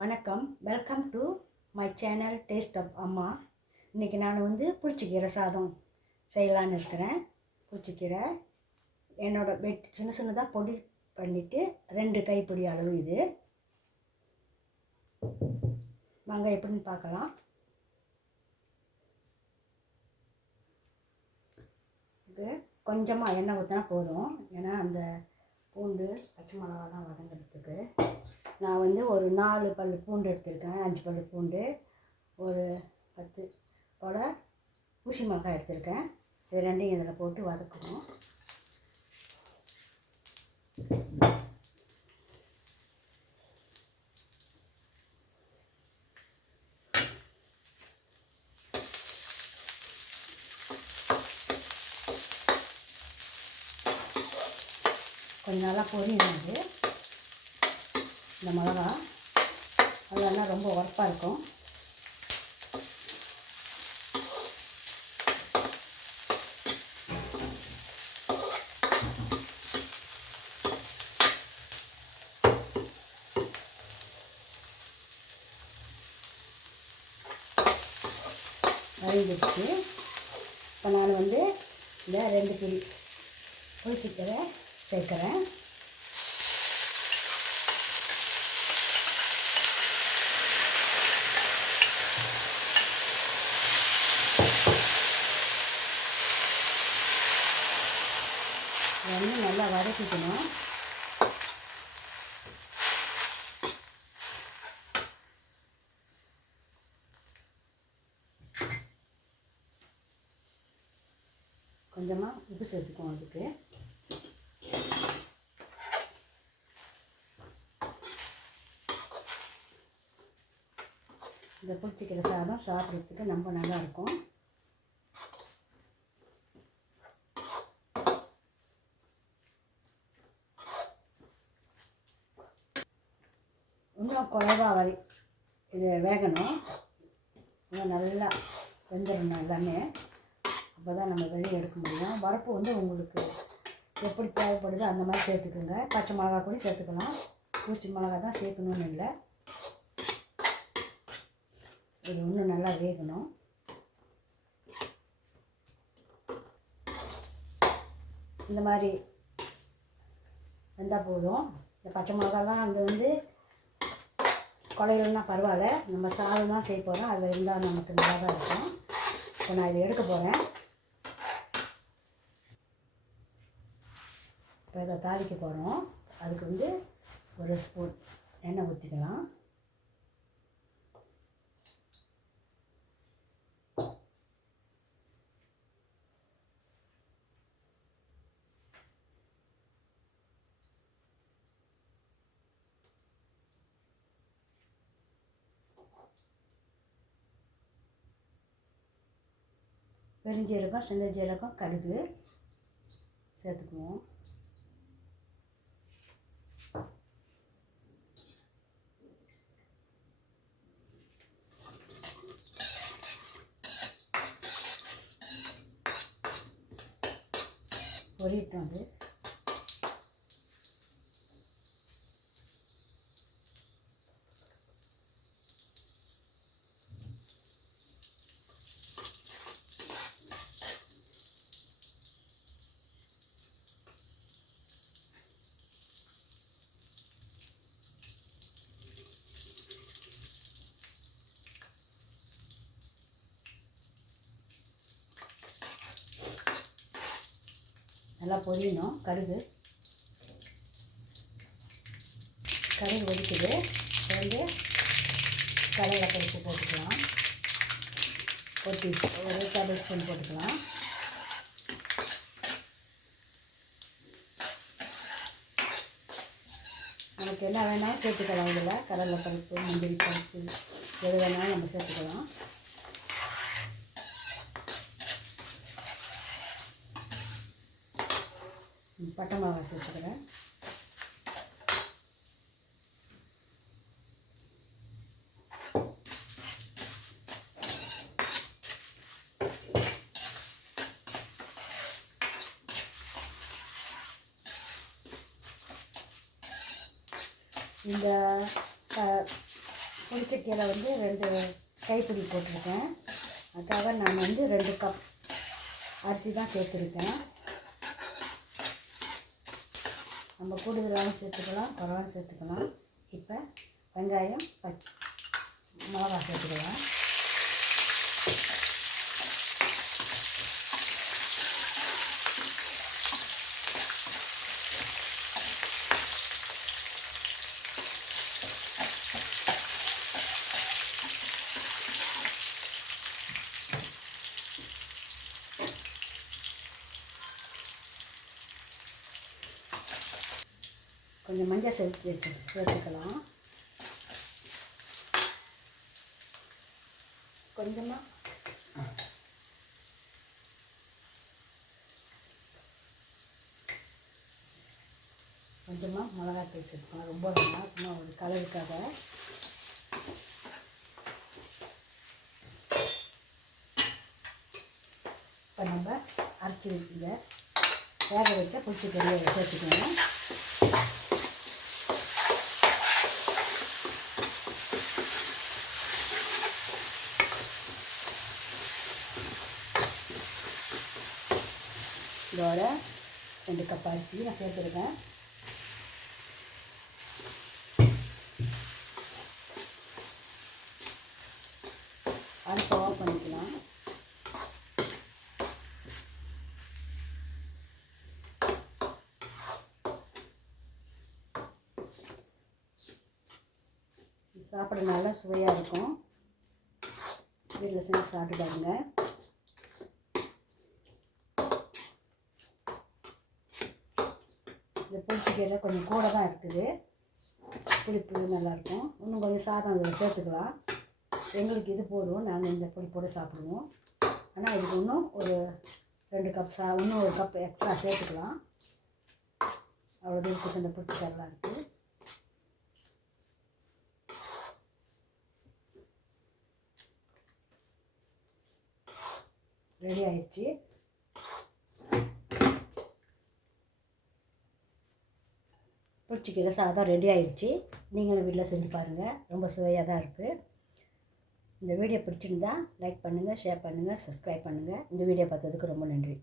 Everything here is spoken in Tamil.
வணக்கம். Welcome to my channel taste of Amma. இன்றைக்கி நான் புளிச்சக்கீரை சாதம் செய்யலான்னு இருக்கிறேன். புளிச்சக்கீரை என்னோடய சின்ன சின்னதாக பொடி பண்ணிவிட்டு 2 கைப்பிடி அளவு இது. வாங்க எப்படின்னு பார்க்கலாம். இது கொஞ்சமாக எண்ணெய் ஊற்றினா போதும். ஏன்னா அந்த பூண்டு பச்சை மிளகாலாம் வதங்கிறதுக்கு நான் ஒரு 4 பல் பூண்டு எடுத்திருக்கேன். 5 பல் பூண்டு, ஒரு 10 போல் ஊசி மிளகாய் எடுத்திருக்கேன். இது ரெண்டையும் இதில் போட்டு வதக்கணும். கொஞ்சம் நல்லா பொரியுது. இந்த மிளகா அதெல்லாம் ரொம்ப உரப்பாக இருக்கும். வதங்கிடுச்சு. இப்போ நான் இந்த 2 பிடி புளிச்சக்கீரை சேர்க்குறேன். நல்லா வதக்கிக்கணும். கொஞ்சமாக உப்பு சேர்த்துக்குவோம். அதுக்கு இந்த புளிச்சக்கீரை சாதம் சாப்பிட்றதுக்கு ரொம்ப நல்லாயிருக்கும். இன்னும் குறைவாக இது வேகணும். இன்னும் நல்லா வெந்துடணும் எல்லாமே. அப்போ தான் நம்ம வெளியே எடுக்க முடியும். வரப்பு உங்களுக்கு எப்படி தேவைப்படுதோ அந்த மாதிரி சேர்த்துக்குங்க. பச்சை மிளகா கூட சேர்த்துக்கலாம். ஊசி மிளகா தான் சேர்க்கணுன்னு இல்லை. இது இன்னும் நல்லா வேகணும். இந்த மாதிரி வெந்தால் போதும். இந்த பச்சை மிளகாலாம் குழையிலன்னா பரவாயில்ல. நம்ம சாதம் தான் செய்ய போகிறோம். அதில் இருந்தால் நமக்கு நல்லா தான் இருக்கும். இப்போ நான் இதை எடுக்க போகிறேன். இப்போ இதை தாளிக்க போகிறோம். அதுக்கு 1 ஸ்பூன் எண்ணெய் ஊற்றிக்கலாம். பெருஞ்சீரகம், சின்ன ஜீரகம், கடுகு சேர்த்துக்குவோம். பொரியட்டும். அது நல்லா பொரியணும். கடுகு வெடிக்குது. கடலை பருப்பு போட்டுக்கலாம். ஒரு 1 டேபிள் ஸ்பூன் போட்டுக்கலாம். நமக்கு என்ன வேணாலும் சேர்த்துக்கலாம். இதில் கடலை பருப்பு, முந்திரி பருப்பு எது வேணாலும் நம்ம சேர்த்துக்கலாம். பட்டை மிளகா சேர்த்துக்கிறேன். இந்த புளிச்சக்கீரை வந்து 2 கைப்பிடி போட்டிருக்கேன். அதுக்காக நான் வந்து 2 கப் அரிசி தான் சேர்த்துருக்கேன். நம்ம கூடுதலாகவும் சேர்த்துக்கலாம், குறைவாகவும் சேர்த்துக்கலாம். இப்போ வெங்காயம் மிளகா சேர்த்துக்கலாம். கொஞ்சம் மஞ்சள் சேர்த்துக்கலாம். கொஞ்சமாக மிளகாத்தூள் சேர்த்துக்கலாம். ரொம்ப வேணாம், சும்மா ஒரு கலருக்காக. இப்போ நம்ம அரைச்சி வச்சுங்க வேக வச்ச புளிச்சக்கீரையை சேர்த்துக்கணும். இதோட 2 கப் அரிசி நான் சேர்த்துருக்கேன். அடுப்பு ஆஃப் பண்ணிக்கலாம். சாப்பிட நல்லா சுவையாக இருக்கும். வீட்டில் செஞ்சு சாப்பிட்டு பாருங்க. இந்த புளிச்சக்கீரை கொஞ்சம் கூட தான் இருக்குது, புளிப்பு நல்லாயிருக்கும். இன்னும் கொஞ்சம் சாதம் அதில் சேர்த்துக்கலாம். எங்களுக்கு இது போதும், நாங்கள் இந்த புளிப்போடு சாப்பிடுவோம். ஆனால் இதுக்கு இன்னும் ஒரு 2 கப் இன்னும் 1 கப் எக்ஸ்ட்ரா சேர்த்துக்கலாம். அவ்வளோ இருக்குது. இந்த புளிச்சக்கீரைலாம் இருக்குது. ரெடி ஆயிடுச்சு. புளிச்சக்கீரை சாதம் ரெடி ஆயிடுச்சு. நீங்களும் வீட்டில் செஞ்சு பாருங்கள், ரொம்ப சுவையாக தான் இருக்குது. இந்த வீடியோ பிடிச்சிருந்தா லைக் பண்ணுங்கள், ஷேர் பண்ணுங்கள், சப்ஸ்கிரைப் பண்ணுங்கள். இந்த வீடியோ பார்த்ததுக்கு ரொம்ப நன்றி.